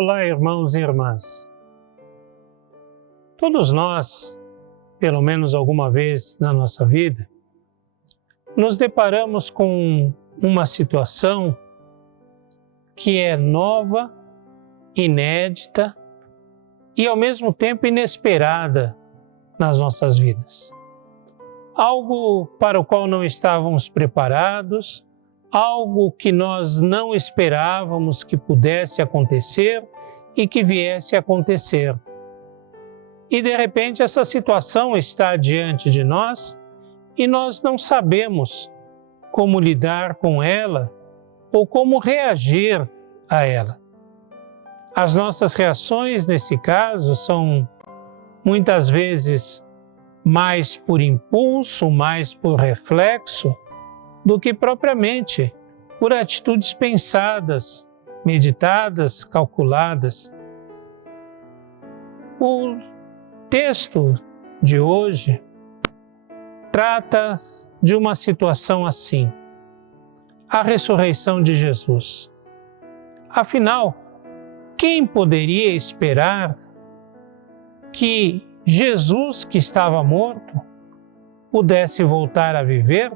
Olá, irmãos e irmãs. Todos nós, pelo menos alguma vez na nossa vida, nos deparamos com uma situação que é nova, inédita e ao mesmo tempo inesperada nas nossas vidas. Algo para o qual não estávamos preparados, algo que nós não esperávamos que pudesse acontecer e que viesse a acontecer. E de repente essa situação está diante de nós e nós não sabemos como lidar com ela ou como reagir a ela. As nossas reações nesse caso são muitas vezes mais por impulso, mais por reflexo, do que propriamente por atitudes pensadas, meditadas, calculadas. O texto de hoje trata de uma situação assim: a ressurreição de Jesus. Afinal, quem poderia esperar que Jesus, que estava morto, pudesse voltar a viver?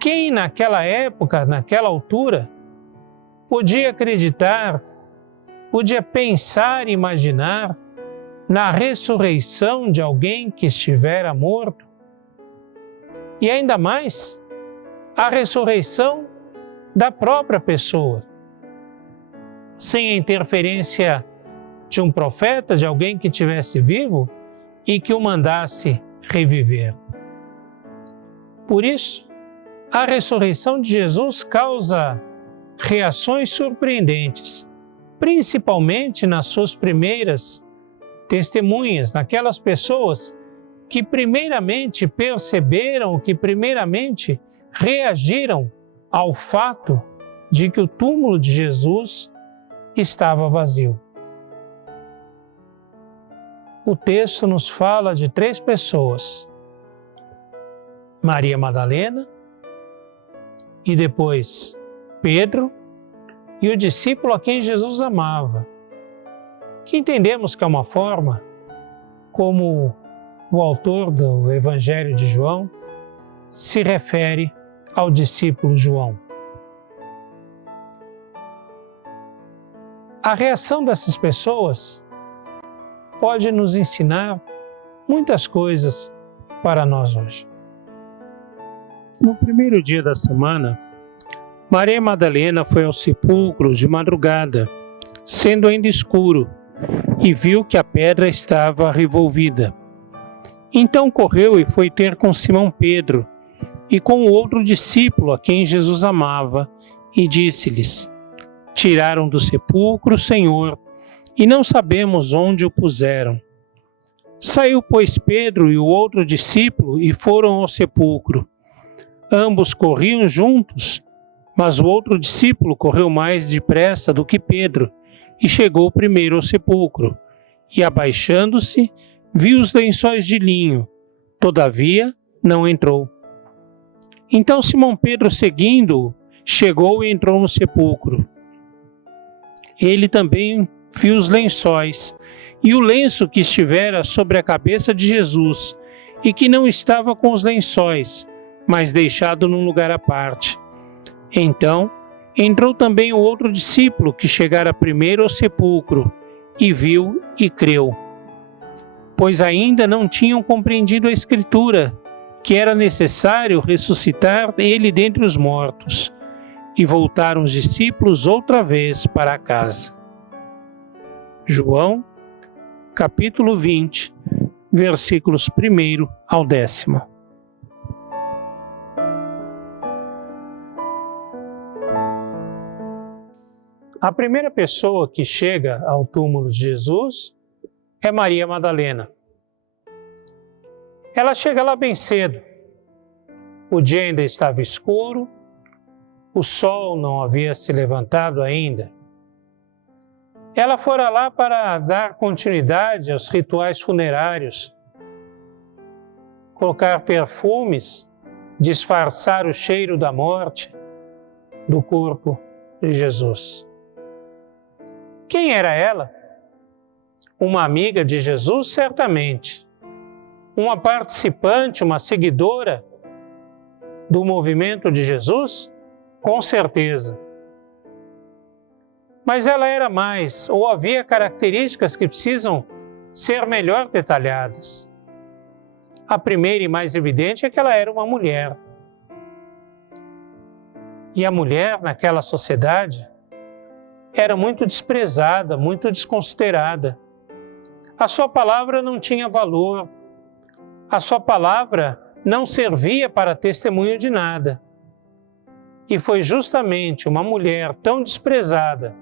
Quem naquela época, naquela altura, podia acreditar, podia pensar e imaginar na ressurreição de alguém que estivera morto? E ainda mais, a ressurreição da própria pessoa, sem a interferência de um profeta, de alguém que estivesse vivo e que o mandasse reviver. Por isso, a ressurreição de Jesus causa reações surpreendentes, principalmente nas suas primeiras testemunhas, naquelas pessoas que primeiramente perceberam, que primeiramente reagiram ao fato de que o túmulo de Jesus estava vazio. O texto nos fala de 3 pessoas: Maria Madalena, e depois Pedro e o discípulo a quem Jesus amava, que entendemos que é uma forma como o autor do Evangelho de João se refere ao discípulo João. A reação dessas pessoas pode nos ensinar muitas coisas para nós hoje. No primeiro dia da semana, Maria Madalena foi ao sepulcro de madrugada, sendo ainda escuro, e viu que a pedra estava revolvida. Então correu e foi ter com Simão Pedro e com o outro discípulo a quem Jesus amava, e disse-lhes: Tiraram do sepulcro o Senhor, e não sabemos onde o puseram. Saiu, pois, Pedro e o outro discípulo e foram ao sepulcro. Ambos corriam juntos, mas o outro discípulo correu mais depressa do que Pedro e chegou primeiro ao sepulcro. E, abaixando-se, viu os lençóis de linho, todavia não entrou. Então Simão Pedro, seguindo-o, chegou e entrou no sepulcro. Ele também viu os lençóis e o lenço que estivera sobre a cabeça de Jesus, e que não estava com os lençóis, mas deixado num lugar à parte. Então entrou também o outro discípulo que chegara primeiro ao sepulcro, e viu e creu. Pois ainda não tinham compreendido a Escritura, que era necessário ressuscitar ele dentre os mortos. E voltaram os discípulos outra vez para casa. João, capítulo 20, versículos 1 ao 10. A primeira pessoa que chega ao túmulo de Jesus é Maria Madalena. Ela chega lá bem cedo. O dia ainda estava escuro, o sol não havia se levantado ainda. Ela fora lá para dar continuidade aos rituais funerários, colocar perfumes, disfarçar o cheiro da morte do corpo de Jesus. Quem era ela? Uma amiga de Jesus, certamente. Uma participante, uma seguidora do movimento de Jesus? Com certeza. Mas ela era mais, ou havia características que precisam ser melhor detalhadas. A primeira e mais evidente é que ela era uma mulher. E a mulher, naquela sociedade, era muito desprezada, muito desconsiderada. A sua palavra não tinha valor. A sua palavra não servia para testemunho de nada. E foi justamente uma mulher tão desprezada,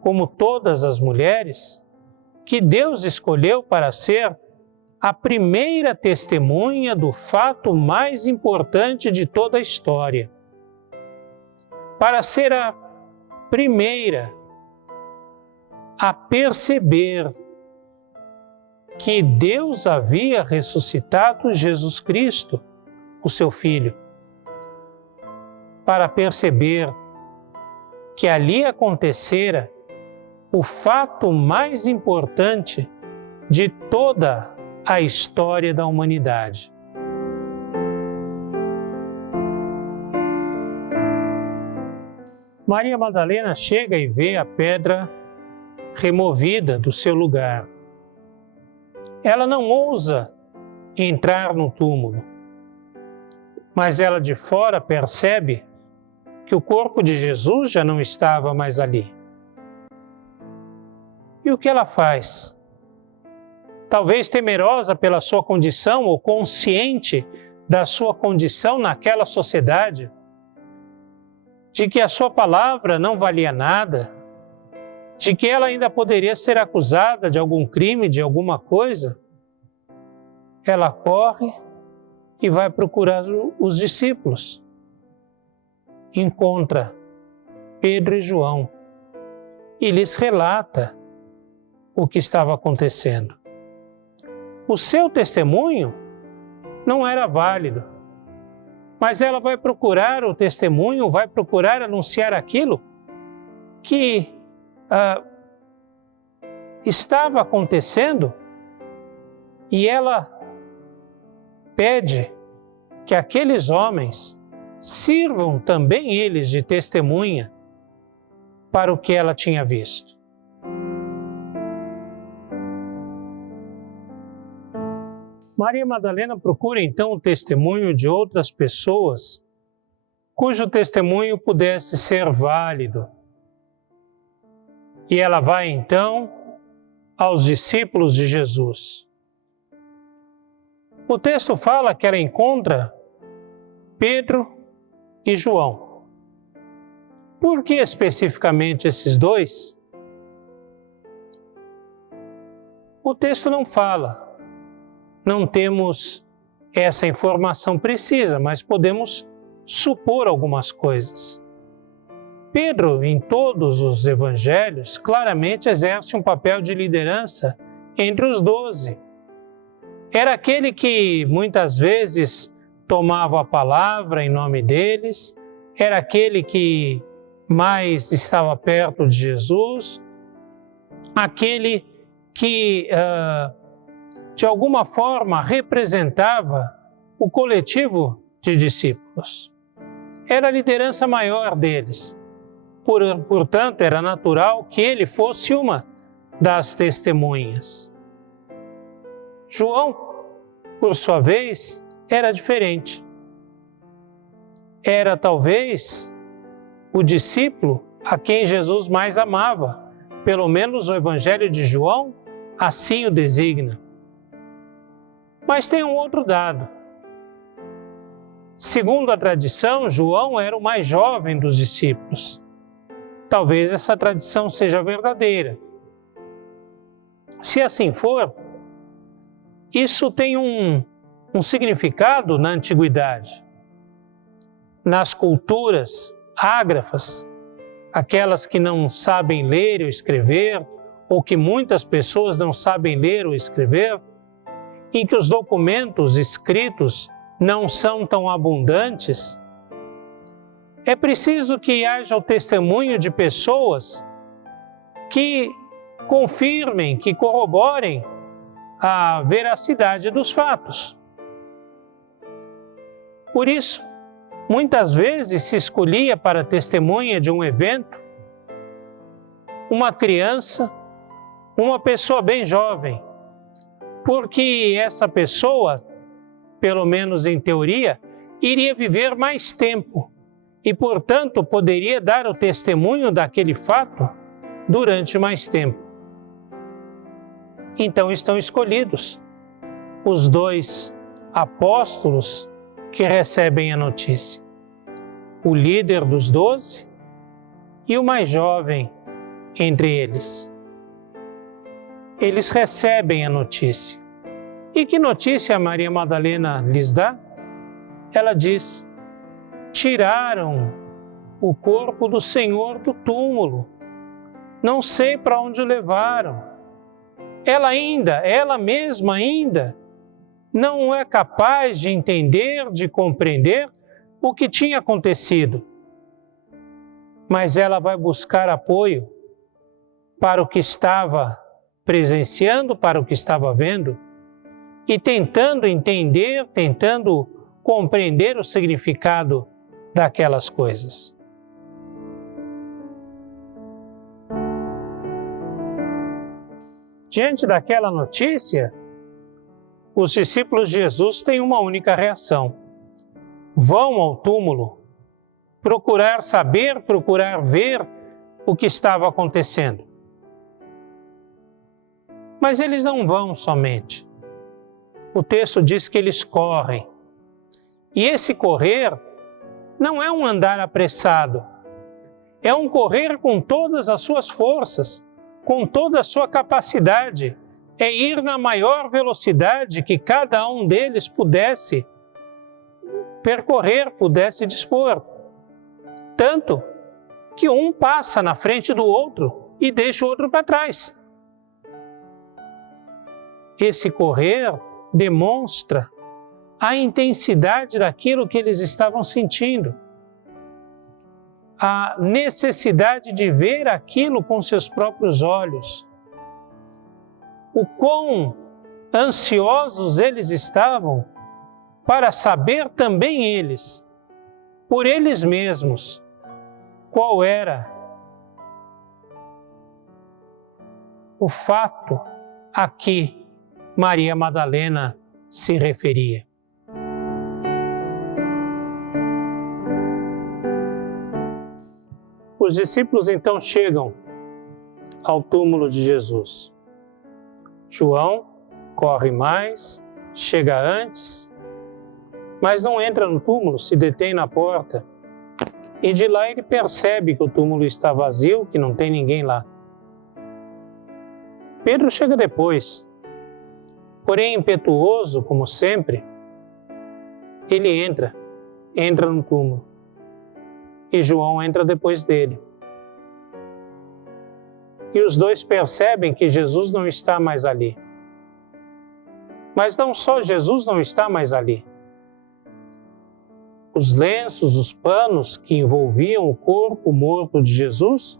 como todas as mulheres, que Deus escolheu para ser a primeira testemunha do fato mais importante de toda a história. Para ser a primeira a perceber que Deus havia ressuscitado Jesus Cristo, o seu Filho. Para perceber que ali acontecera o fato mais importante de toda a história da humanidade. Maria Madalena chega e vê a pedra removida do seu lugar. Ela não ousa entrar no túmulo, mas ela de fora percebe que o corpo de Jesus já não estava mais ali. E o que ela faz? Talvez temerosa pela sua condição ou consciente da sua condição naquela sociedade, de que a sua palavra não valia nada, de que ela ainda poderia ser acusada de algum crime, de alguma coisa, ela corre e vai procurar os discípulos. Encontra Pedro e João e lhes relata o que estava acontecendo. O seu testemunho não era válido, mas ela vai procurar o testemunho, vai procurar anunciar aquilo que estava acontecendo, e ela pede que aqueles homens sirvam também eles de testemunha para o que ela tinha visto. Maria Madalena procura então o testemunho de outras pessoas cujo testemunho pudesse ser válido. E ela vai então aos discípulos de Jesus. O texto fala que ela encontra Pedro e João. Por que especificamente esses dois? O texto não fala. Não temos essa informação precisa, mas podemos supor algumas coisas. Pedro, em todos os evangelhos, claramente exerce um papel de liderança entre os 12. Era aquele que muitas vezes tomava a palavra em nome deles, era aquele que mais estava perto de Jesus, aquele que, de alguma forma, representava o coletivo de discípulos. Era a liderança maior deles. Portanto, era natural que ele fosse uma das testemunhas. João, por sua vez, era diferente. Era talvez o discípulo a quem Jesus mais amava. Pelo menos o Evangelho de João assim o designa. Mas tem um outro dado. Segundo a tradição, João era o mais jovem dos discípulos. Talvez essa tradição seja verdadeira. Se assim for, isso tem um significado na antiguidade. Nas culturas ágrafas, aquelas que não sabem ler ou escrever, ou que muitas pessoas não sabem ler ou escrever, em que os documentos escritos não são tão abundantes, é preciso que haja o testemunho de pessoas que confirmem, que corroborem a veracidade dos fatos. Por isso, muitas vezes se escolhia para testemunha de um evento uma criança, uma pessoa bem jovem, porque essa pessoa, pelo menos em teoria, iria viver mais tempo e, portanto, poderia dar o testemunho daquele fato durante mais tempo. Então estão escolhidos os 2 apóstolos que recebem a notícia, o líder dos 12 e o mais jovem entre eles. Eles recebem a notícia. E que notícia Maria Madalena lhes dá? Ela diz: tiraram o corpo do Senhor do túmulo. Não sei para onde o levaram. Ela mesma ainda, não é capaz de entender, de compreender o que tinha acontecido. Mas ela vai buscar apoio para o que estava presenciando, para o que estava vendo, e tentando entender, tentando compreender o significado daquelas coisas. Diante daquela notícia, os discípulos de Jesus têm uma única reação: vão ao túmulo procurar saber, procurar ver o que estava acontecendo. Mas eles não vão somente. O texto diz que eles correm. E esse correr não é um andar apressado, é um correr com todas as suas forças, com toda a sua capacidade, é ir na maior velocidade que cada um deles pudesse percorrer, pudesse dispor. Tanto que um passa na frente do outro e deixa o outro para trás. Esse correr demonstra a intensidade daquilo que eles estavam sentindo, a necessidade de ver aquilo com seus próprios olhos, o quão ansiosos eles estavam para saber também eles, por eles mesmos, qual era o fato a que Maria Madalena se referia. Os discípulos então chegam ao túmulo de Jesus. João corre mais, chega antes, mas não entra no túmulo, se detém na porta. E de lá ele percebe que o túmulo está vazio, que não tem ninguém lá. Pedro chega depois, porém impetuoso, como sempre, ele entra no túmulo. E João entra depois dele. E os dois percebem que Jesus não está mais ali. Mas não só Jesus não está mais ali. Os lenços, os panos que envolviam o corpo morto de Jesus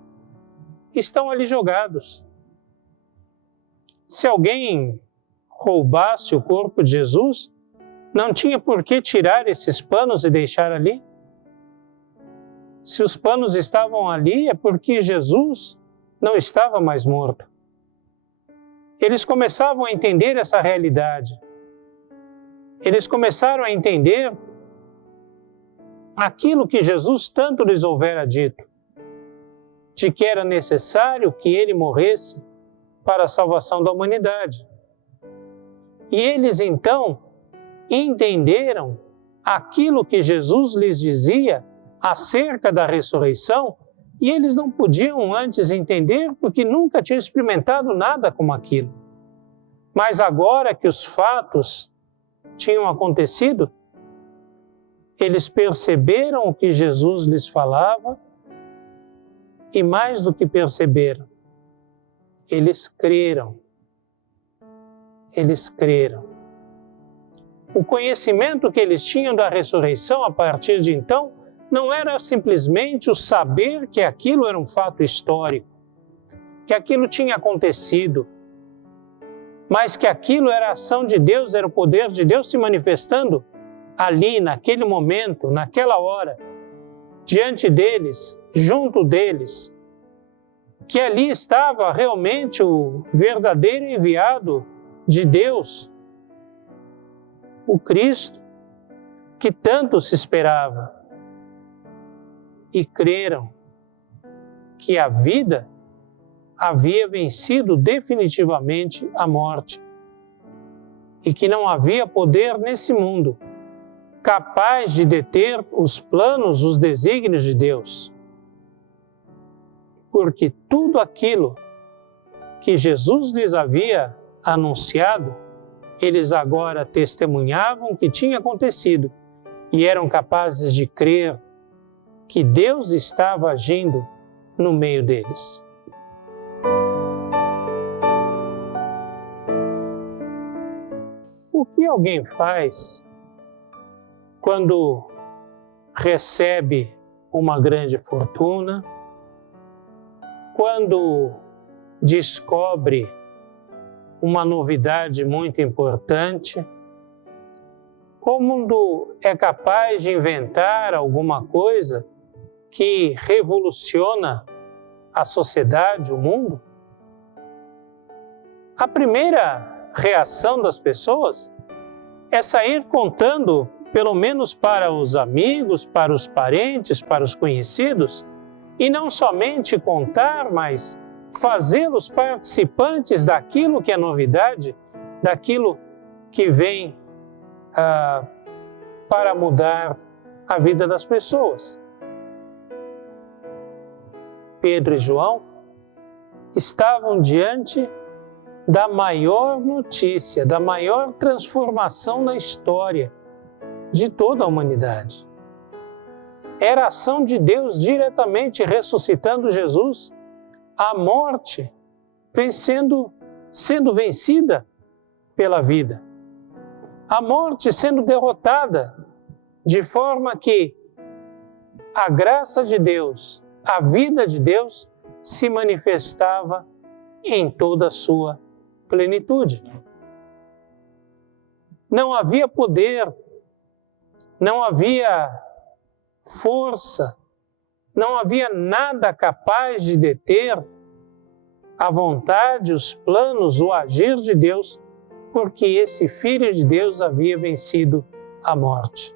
estão ali jogados. Se alguém roubasse o corpo de Jesus, não tinha por que tirar esses panos e deixar ali. Se os panos estavam ali, é porque Jesus não estava mais morto. Eles começavam a entender essa realidade. Eles começaram a entender aquilo que Jesus tanto lhes houvera dito, de que era necessário que ele morresse para a salvação da humanidade. E eles então entenderam aquilo que Jesus lhes dizia acerca da ressurreição, e eles não podiam antes entender porque nunca tinham experimentado nada como aquilo. Mas agora que os fatos tinham acontecido, eles perceberam o que Jesus lhes falava e, mais do que perceberam, eles creram. Eles creram. O conhecimento que eles tinham da ressurreição a partir de então não era simplesmente o saber que aquilo era um fato histórico, que aquilo tinha acontecido, mas que aquilo era a ação de Deus, era o poder de Deus se manifestando ali, naquele momento, naquela hora, diante deles, junto deles, que ali estava realmente o verdadeiro enviado de Deus, o Cristo, que tanto se esperava, e creram que a vida havia vencido definitivamente a morte e que não havia poder nesse mundo capaz de deter os planos, os desígnios de Deus. Porque tudo aquilo que Jesus lhes havia anunciado, eles agora testemunhavam que tinha acontecido e eram capazes de crer que Deus estava agindo no meio deles. O que alguém faz quando recebe uma grande fortuna, quando descobre uma novidade muito importante, quando é capaz de inventar alguma coisa que revoluciona a sociedade, o mundo? A primeira reação das pessoas é sair contando, pelo menos para os amigos, para os parentes, para os conhecidos, e não somente contar, mas fazê-los participantes daquilo que é novidade, daquilo que vem para mudar a vida das pessoas. Pedro e João estavam diante da maior notícia, da maior transformação na história de toda a humanidade. Era a ação de Deus diretamente ressuscitando Jesus, a morte sendo vencida pela vida, a morte sendo derrotada, de forma que a graça de Deus, a vida de Deus se manifestava em toda a sua plenitude. Não havia poder, não havia força, não havia nada capaz de deter a vontade, os planos, o agir de Deus, porque esse Filho de Deus havia vencido a morte.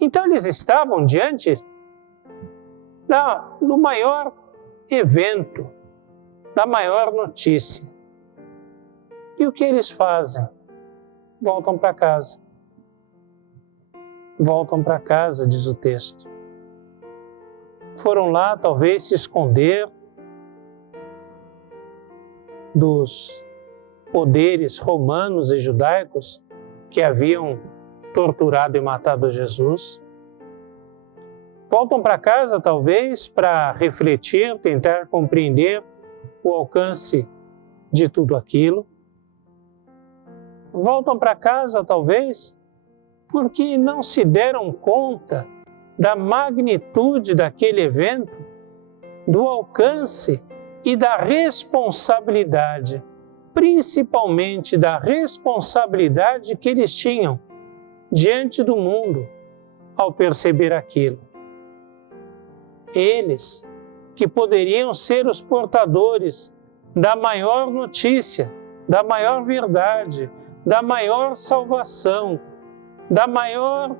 Então eles estavam diante do maior evento, da maior notícia. E o que eles fazem? Voltam para casa. Voltam para casa, diz o texto. Foram lá, talvez, se esconder dos poderes romanos e judaicos que haviam torturado e matado Jesus. Voltam para casa, talvez, para refletir, tentar compreender o alcance de tudo aquilo. Voltam para casa, talvez, porque não se deram conta da magnitude daquele evento, do alcance e da responsabilidade, principalmente da responsabilidade que eles tinham diante do mundo ao perceber aquilo. Eles, que poderiam ser os portadores da maior notícia, da maior verdade, da maior salvação, da maior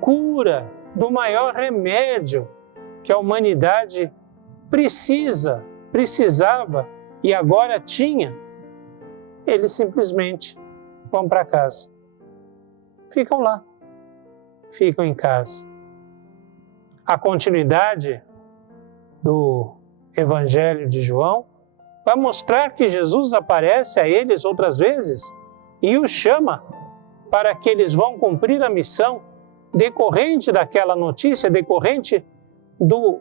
cura, do maior remédio que a humanidade precisava e agora tinha, eles simplesmente vão para casa. Ficam lá, ficam em casa. A continuidade do Evangelho de João vai mostrar que Jesus aparece a eles outras vezes e os chama para que eles vão cumprir a missão decorrente daquela notícia, decorrente do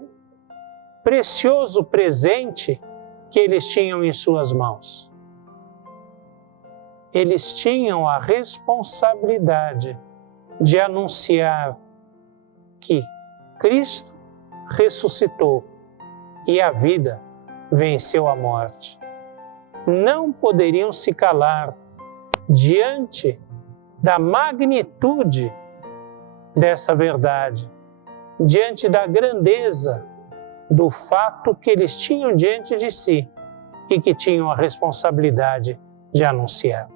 precioso presente que eles tinham em suas mãos. Eles tinham a responsabilidade de anunciar que Cristo ressuscitou e a vida venceu a morte. Não poderiam se calar diante da magnitude dessa verdade, diante da grandeza do fato que eles tinham diante de si e que tinham a responsabilidade de anunciar.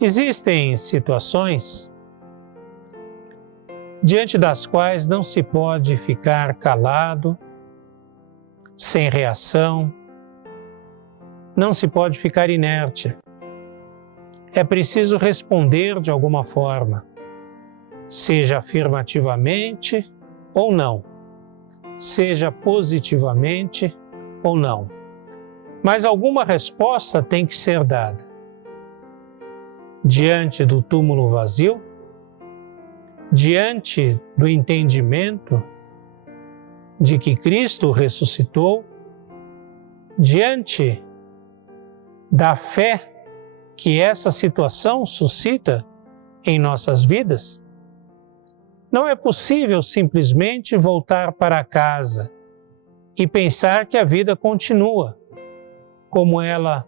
Existem situações diante das quais não se pode ficar calado, sem reação, não se pode ficar inerte. É preciso responder de alguma forma, seja afirmativamente ou não, seja positivamente ou não. Mas alguma resposta tem que ser dada. Diante do túmulo vazio, diante do entendimento de que Cristo ressuscitou, diante da fé que essa situação suscita em nossas vidas, não é possível simplesmente voltar para casa e pensar que a vida continua como ela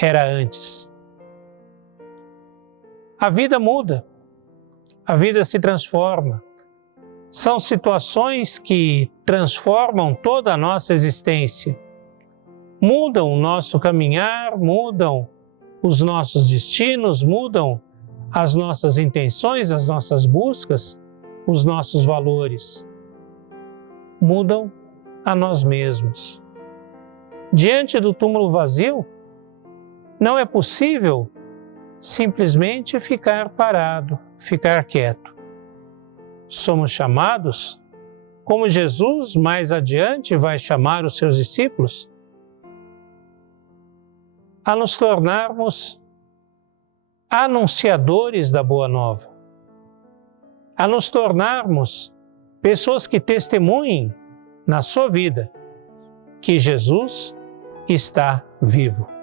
era antes. A vida muda, a vida se transforma. São situações que transformam toda a nossa existência. Mudam o nosso caminhar, mudam os nossos destinos, mudam as nossas intenções, as nossas buscas, os nossos valores. Mudam a nós mesmos. Diante do túmulo vazio, não é possível simplesmente ficar parado, ficar quieto. Somos chamados, como Jesus mais adiante vai chamar os seus discípulos, a nos tornarmos anunciadores da Boa Nova, a nos tornarmos pessoas que testemunhem na sua vida que Jesus está vivo.